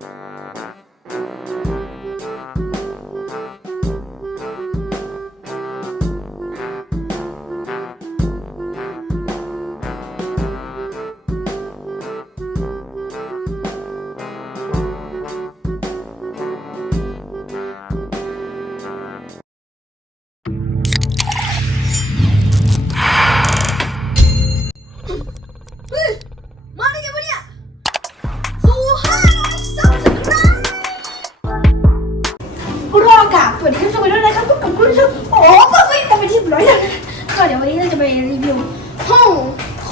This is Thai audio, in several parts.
ม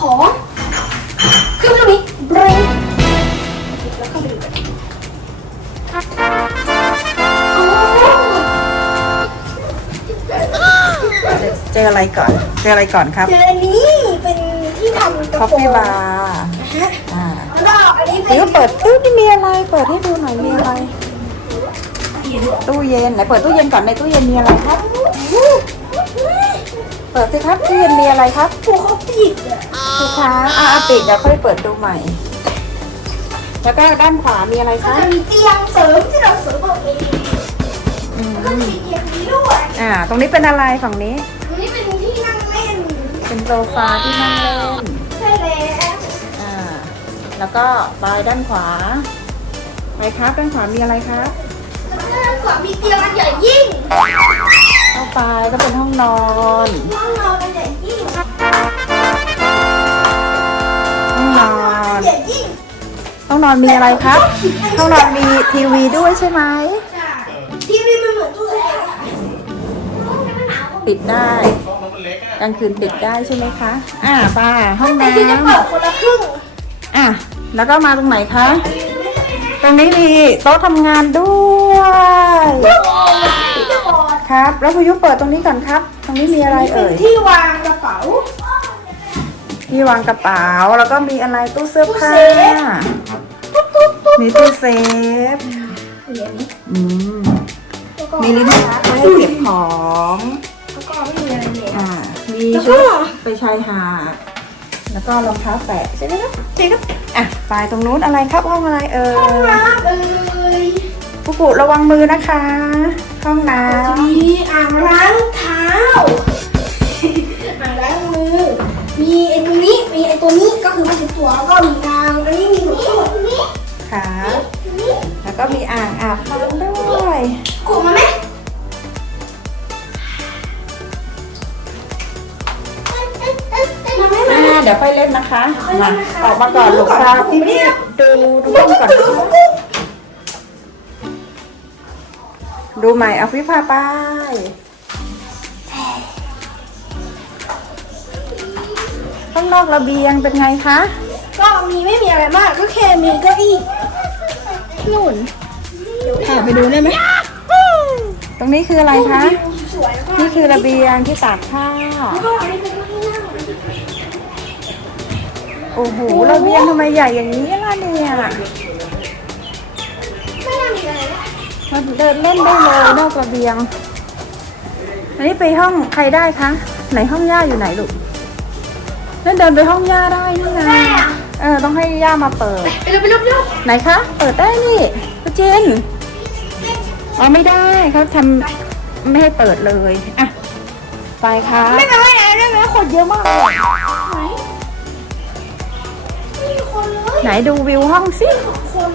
ของเครื่องตัวนี้เบรนแล้วเข้าไปดูกันโอ้เจออะไรก่อน เจออะไรก่อนครับ เจออันนี้เป็นที่ทำกระคอฟโปรงฟี่บานะร์ฮะอ่าแล้วก็อันนี้เป็เดี๋ยนวเปิดตู้นี่มีอะไร เปิดให้ดูหน่อยมีอะไร ตู้เย็นไหนเปิดตู้เย็นก่อนในตู้เย็นมีอะไรครับ เปิดสิครับตู้เย็นมีอะไรครับปูเขาปิดอะลูกค้าอ่าปิดเดี๋ยวค่อยเปิดดูใหม่ แล้วก็ด้านขวามีอะไรก็คะจะมีเตียงเสริมที่เราเสริมเอาเองอืมแล้วก็จะมีเตียงนี้ด้วยอ่า ตรงนี้เป็นอะไรฝั่งนี้ อันนี้เป็นที่นั่งเล่นเป็นโซฟาที่นั่งเล่น ใช่แล้วอ่า แล้วก็ปลายด้านขวาไปครับด้านขวามีอะไรครับ แล้วก็ด้านขวามีเตียงอันใหญ่ยิ่งเองนอนมีอะไรครับห้องนอนมีทีวีด้วยใช่ไหมใช่ทีวีมันเหมือนตู้เซฟปิดได้กลางคืนปิดได้ใช่ไหมคะอ่าไป้าห้องแต่น้ที่จะเปิดคนละครึ่งำอะแล้วก็มาตรงไหนคะ ตรงนี้มีโต๊ะทำงานด้วยที่จะบอดครับ แล้วพายุเปิดตรงนี้ก่อนครับ ตรงนี้มีอะไรเป็เอ่นยที่วางกระเป๋าที่วางกระเป๋าแล้วก็มีอะไรตู้เสื้อผ้า ตู้เซฟมีตู้เซฟเหรียญอืมแล้วก็มีลิ้นชักไว้ให้เก็บของ แล้วก็ไม่มีอะไรเลยอ่า มีแล้วก็ชุดไปชายหาดแล้วก็รองเท้าแตะใช่ไหมครับใช่ครับอะไปตรงนู้นอะไรครับห้องอะไรเอ่ห้องยน้ำเอ่ยผู้ปุระวังมือนะคะ ห้องน้จะมีอ่างล้างเท้า อ่างล้างมือ มีไอ้ตรงนี้ มีไอ้ตัวนี้ก็คือผ้าเช็ดตัวแล้วก็มี แล้วก็มีอ่างอาบน้ำด้วยกดมาไหมมาไหมมาอ่าไหมเดี๋ยวค่อยเล่นนะคะค่อยเล่มานนะคะออกมาก่อนดูลูกก่อนตาพี่พี่ดูดูห้องก่อนดูใหม่เอาฟิพาไปข้างนอกระเบียงเป็นไงคะ ก็มีไม่มีอะไรมาก ก็แค่มีเก้าอี้ นู่นเดี๋ยวพาไปดูได้ไหมตรงนี้คืออะไรคะสวยๆแล้วก็นี่คือระเบียงที่ตากผ้าแล้วก็อันนี้เป็นที่นั่งโอ้โห ระเบียงทำไมใหญ่อย่างนี้ล่ะเนี่ยไม่น่ามีอะไรนะมาเดินเล่นได้เลยนอกระเบียง อันนี้ไปห้องใครได้คะ ไหนห้องย่าอยู่ไหนลูกนั่นเดินไปห้องย่าได้นี่ไงเออต้องให้ย่ามาเปิด ไปเร็วไปเร็วไปเร็วไหนคะ เปิดได้นี่ป้าเจนอ๋อไม่ได้เขาทำไม่ให้เปิดเลยอะไปค่ะไม่เป็นไรนะได้ไหมคนเยอะมากเลยไหนไม่มีคนเลยไหนดูวิวห้องสิสองคน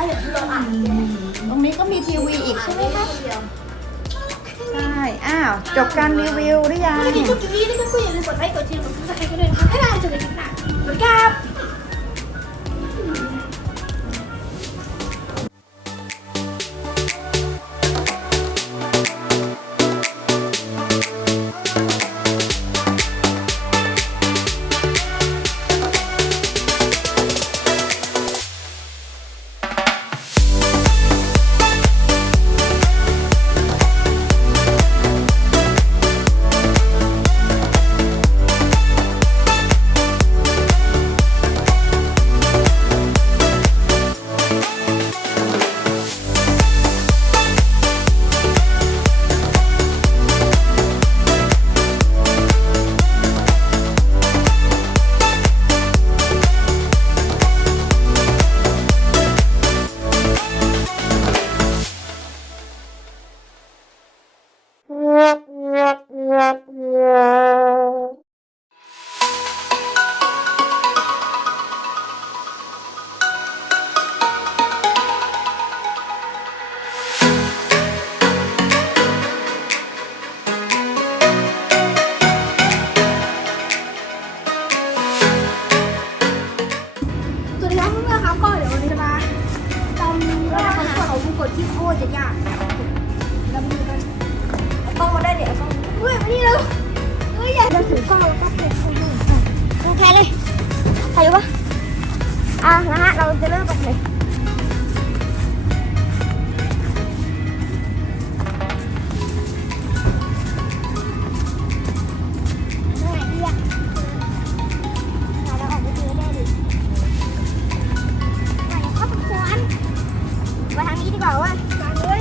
จริงแล้วเดี๋ยวที่เราอ่านตรงนี้ก็มีทีวีอีกใช่ไหมคะเดียวใช่อ้าว จบการรีวิวหรือยัง ถ้าที่ชอบคลิปนี้นะครับก็อย่าลืมกดไลค์กดแชร์กดซับสไครต์กันด้วยนะครับบ๊ายบายเจอกันคลิปหน้า โคตรจะยากเรามาดูกันเอากล้องมาได้เดี๋ยวเอากล้องเฮ้ยมานี่เร็วเฮ้ยอย่าเราถือกล้องแล้วก็เป็นคุยดูอะดูแค่เลยถ่ายรูปปะอะนะฮะเราจะเริ่มกันเลยาวะจัเลย